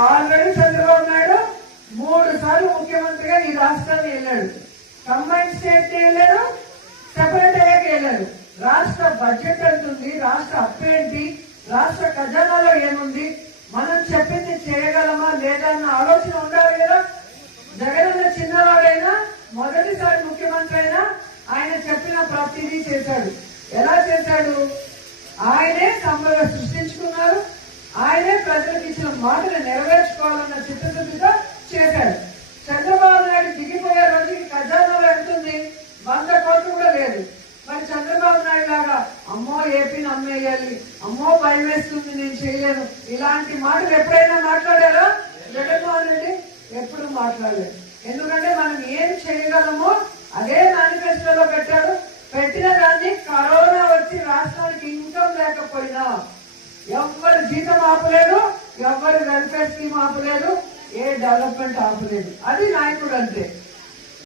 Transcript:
Already Chandrababu Naidu మూడు సార్లు ముఖ్యమంత్రిగా ఈ రాష్ట్రాన్ని వెళ్ళాడు. కంబైన్ స్టేట్ వెళ్ళాడు సెపరేట్ అయ్యాక వెళ్ళాడు. రాష్ట్ర బడ్జెట్ ఎంత ఉంది? రాష్ట్ర అప్పు ఏంటి? రాష్ట్ర ఖజానాలో ఏముంది? మనం చెప్పింది చేయగలమా లేదా అన్న ఆలోచన ఉండాలి కదా. జగనన్న చిన్నవాడైనా మొదటిసారి ముఖ్యమంత్రి అయినా ఆయన చెప్పిన ప్రతిదీ చేశాడు. ఎలా చేశాడు? ఆయనే సంపద సృష్టించుకున్నారు. ఆయన మాటలు నెరవేర్చుకోవాలన్న చిత్తశుద్ధితో చేశాడు. చంద్రబాబు నాయుడు దిగిపోయే రోజుకి ఖజానాలో ఎంత ఉంది వంద కోట్లు కూడా లేదు. మరి చంద్రబాబు నాయుడు లాగా అమ్మో ఏపీని అమ్మేయాలి అమ్మో భయం వేస్తుంది నేను చేయలేను. ఇలాంటి మాటలు ఎప్పుడైనా మాట్లాడారా? జగన్మోహన్ రెడ్డి ఎప్పుడు మాట్లాడలేదు. ఎందుకంటే మనం ఏం చేయగలమో అదే మేనిఫెస్టోలో పెట్టాడు. పెట్టిన దాన్ని కరోనా వచ్చి రాష్ట్రానికి ఇన్కమ్ లేకపోయినా ఎవ్వరు జీతం ఆపలేదు. ఎవరు వెల్ఫేర్ స్కీమ్ ఆపలేదు ఏ డెవలప్మెంట్ ఆపలేదు. అది నాయకుడు అంటే.